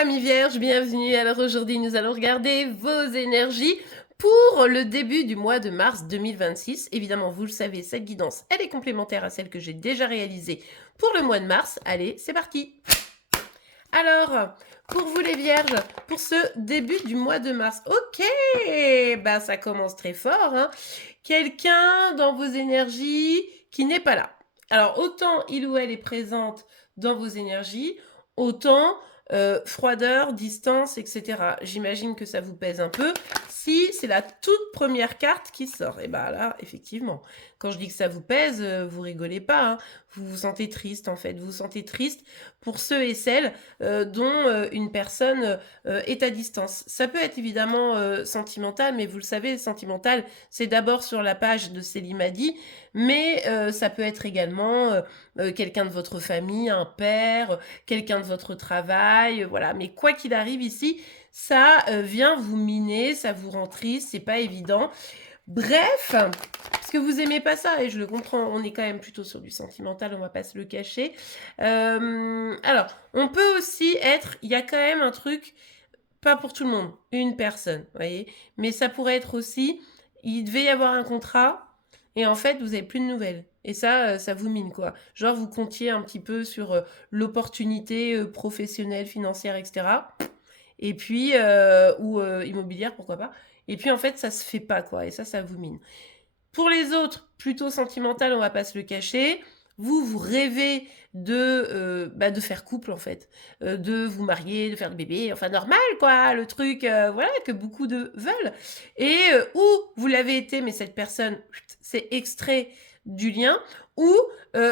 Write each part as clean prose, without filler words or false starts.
amis vierges, bienvenue. Alors aujourd'hui, nous allons regarder vos énergies pour le début du mois de mars 2026. Évidemment, vous le savez, cette guidance, elle est complémentaire à celle que j'ai déjà réalisée pour le mois de mars. Allez, c'est parti. Alors, pour vous les vierges, pour ce début du mois de mars, ok, bah ça commence très fort, hein. Quelqu'un dans vos énergies qui n'est pas là. Alors, autant il ou elle est présente dans vos énergies, autant froideur, distance, etc. J'imagine que ça vous pèse un peu. Si c'est la toute première carte qui sort, et bah là, effectivement, quand je dis que ça vous pèse, vous rigolez pas, hein. Vous vous sentez triste en fait, vous vous sentez triste pour ceux et celles dont une personne est à distance. Ça peut être évidemment sentimental, mais vous le savez, sentimental, c'est d'abord sur la page de Célimadi, mais ça peut être également quelqu'un de votre famille, un père, quelqu'un de votre travail, voilà. Mais quoi qu'il arrive ici, ça vient vous miner, ça vous rend triste, c'est pas évident. Bref, parce que vous aimez pas ça, et je le comprends, on est quand même plutôt sur du sentimental, on va pas se le cacher. Alors, on peut aussi être, il y a quand même un truc, pas pour tout le monde, une personne, vous voyez, mais ça pourrait être aussi, il devait y avoir un contrat, et en fait, vous avez plus de nouvelles. Et ça vous mine, quoi. Genre, vous comptiez un petit peu sur l'opportunité professionnelle, financière, etc. Et puis, ou immobilière, pourquoi pas. Et puis, en fait, ça se fait pas, quoi. Et ça vous mine. Pour les autres, plutôt sentimental, on va pas se le cacher. Vous rêvez de faire couple, en fait. De vous marier, de faire des bébés. Enfin, normal, quoi. Le truc, voilà, que beaucoup de veulent. Et ou vous l'avez été, mais cette personne, c'est extrait du lien. Ou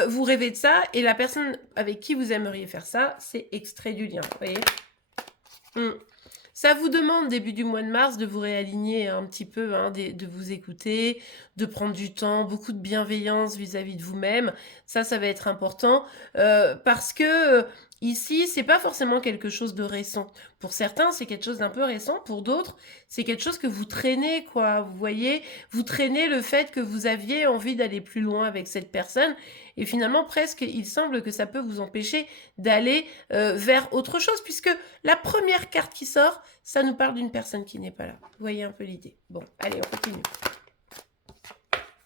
vous rêvez de ça, et la personne avec qui vous aimeriez faire ça, c'est extrait du lien. Vous voyez ? Ça vous demande, début du mois de mars, de vous réaligner un petit peu, hein, de vous écouter, de prendre du temps, beaucoup de bienveillance vis-à-vis de vous-même. Ça va être important parce que ici, c'est pas forcément quelque chose de récent. Pour certains, c'est quelque chose d'un peu récent. Pour d'autres, c'est quelque chose que vous traînez, quoi. Vous voyez, vous traînez le fait que vous aviez envie d'aller plus loin avec cette personne. Et finalement, presque, il semble que ça peut vous empêcher d'aller vers autre chose, puisque la première carte qui sort, ça nous parle d'une personne qui n'est pas là. Vous voyez un peu l'idée. Bon, allez, on continue.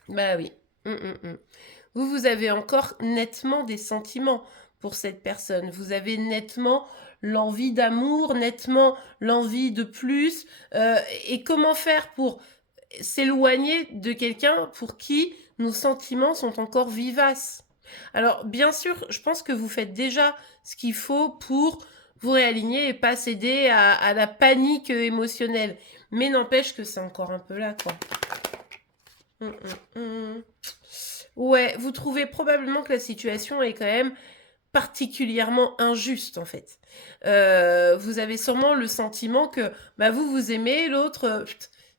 Bah oui. Vous avez encore nettement des sentiments pour cette personne. Vous avez nettement l'envie d'amour, nettement l'envie de plus. Et comment faire pour s'éloigner de quelqu'un pour qui nos sentiments sont encore vivaces? Alors, bien sûr, je pense que vous faites déjà ce qu'il faut pour vous réaligner et pas céder à la panique émotionnelle. Mais n'empêche que c'est encore un peu là, quoi. Ouais, vous trouvez probablement que la situation est quand même particulièrement injuste, en fait. Vous avez sûrement le sentiment que vous aimez, l'autre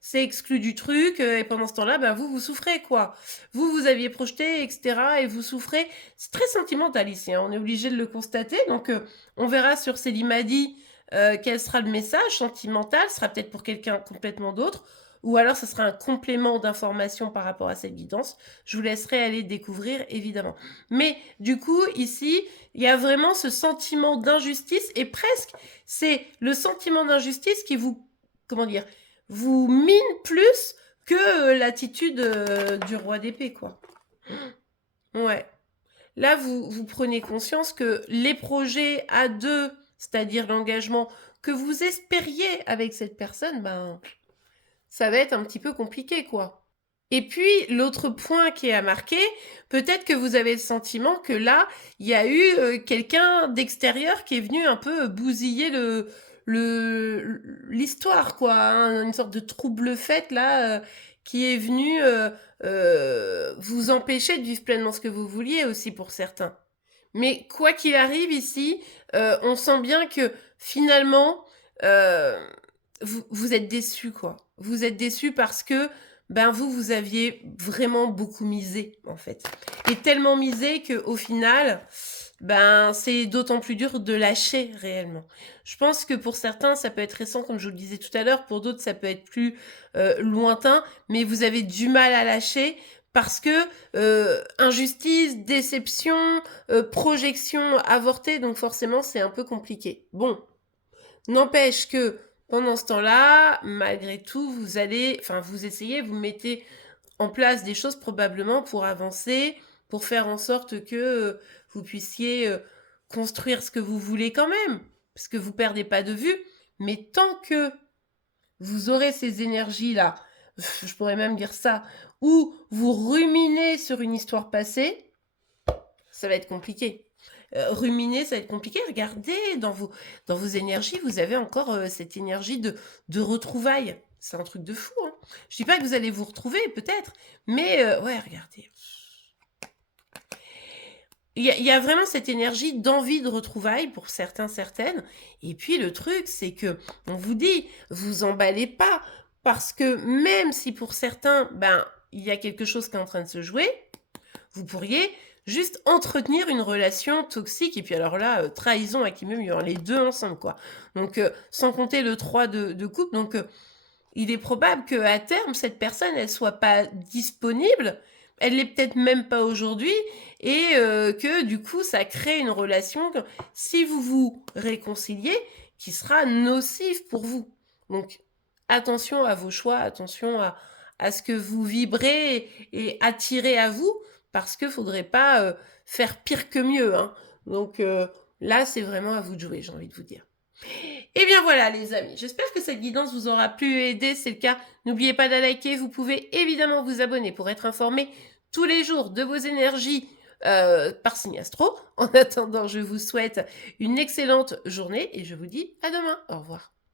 c'est exclu du truc, et pendant ce temps-là, vous souffrez, quoi. Vous aviez projeté, etc., et vous souffrez. C'est très sentimental ici, hein, on est obligé de le constater. Donc, on verra sur Célimadi quel sera le message sentimental. Ce sera peut-être pour quelqu'un complètement d'autre, ou alors ce sera un complément d'information par rapport à cette guidance. Je vous laisserai aller découvrir, évidemment. Mais du coup, ici, il y a vraiment ce sentiment d'injustice, et presque, c'est le sentiment d'injustice qui vous, comment dire, vous mine plus que l'attitude du roi d'épée, quoi. Ouais. Là, vous prenez conscience que les projets à deux, c'est-à-dire l'engagement que vous espériez avec cette personne, ça va être un petit peu compliqué, quoi. Et puis, l'autre point qui est à marquer, peut-être que vous avez le sentiment que là, il y a eu quelqu'un d'extérieur qui est venu un peu bousiller l'histoire, quoi, hein, une sorte de trouble-fête, là, qui est venu vous empêcher de vivre pleinement ce que vous vouliez aussi pour certains. Mais quoi qu'il arrive ici, on sent bien que finalement, euh, vous êtes déçus, quoi. Vous êtes déçus parce que vous aviez vraiment beaucoup misé, en fait. Et tellement misé qu'au final, c'est d'autant plus dur de lâcher réellement. Je pense que pour certains, ça peut être récent, comme je vous le disais tout à l'heure. Pour d'autres, ça peut être plus lointain. Mais vous avez du mal à lâcher parce que injustice, déception, projection avortée. Donc forcément, c'est un peu compliqué. Bon. N'empêche que pendant ce temps-là, malgré tout, vous essayez, vous mettez en place des choses probablement pour avancer, pour faire en sorte que, vous puissiez, construire ce que vous voulez quand même, parce que vous perdez pas de vue. Mais tant que vous aurez ces énergies-là, je pourrais même dire ça, où vous ruminez sur une histoire passée, ça va être compliqué. Ruminer, ça va être compliqué. Regardez dans vos énergies, vous avez encore, cette énergie de retrouvailles. C'est un truc de fou, hein. Je dis pas que vous allez vous retrouver peut-être, mais ouais, regardez. Il y a vraiment cette énergie d'envie de retrouvailles pour certains, certaines. Et puis le truc, c'est que on vous dit, vous emballez pas, parce que même si pour certains, ben, il y a quelque chose qui est en train de se jouer, vous pourriez juste entretenir une relation toxique. Et puis alors là, trahison à qui même, il y aura les deux ensemble, quoi. Donc, sans compter le 3 de coupe. Donc, il est probable qu'à terme, cette personne, elle soit pas disponible. Elle l'est peut-être même pas aujourd'hui. Et que du coup, ça crée une relation, si vous vous réconciliez, qui sera nocive pour vous. Donc, attention à vos choix, attention à ce que vous vibrez et attirez à vous, parce qu'il ne faudrait pas faire pire que mieux, hein. Donc là, c'est vraiment à vous de jouer, j'ai envie de vous dire. Et bien voilà les amis, j'espère que cette guidance vous aura plu et aidé. C'est le cas, n'oubliez pas de liker. Vous pouvez évidemment vous abonner pour être informé tous les jours de vos énergies par signe astro. En attendant, je vous souhaite une excellente journée et je vous dis à demain. Au revoir.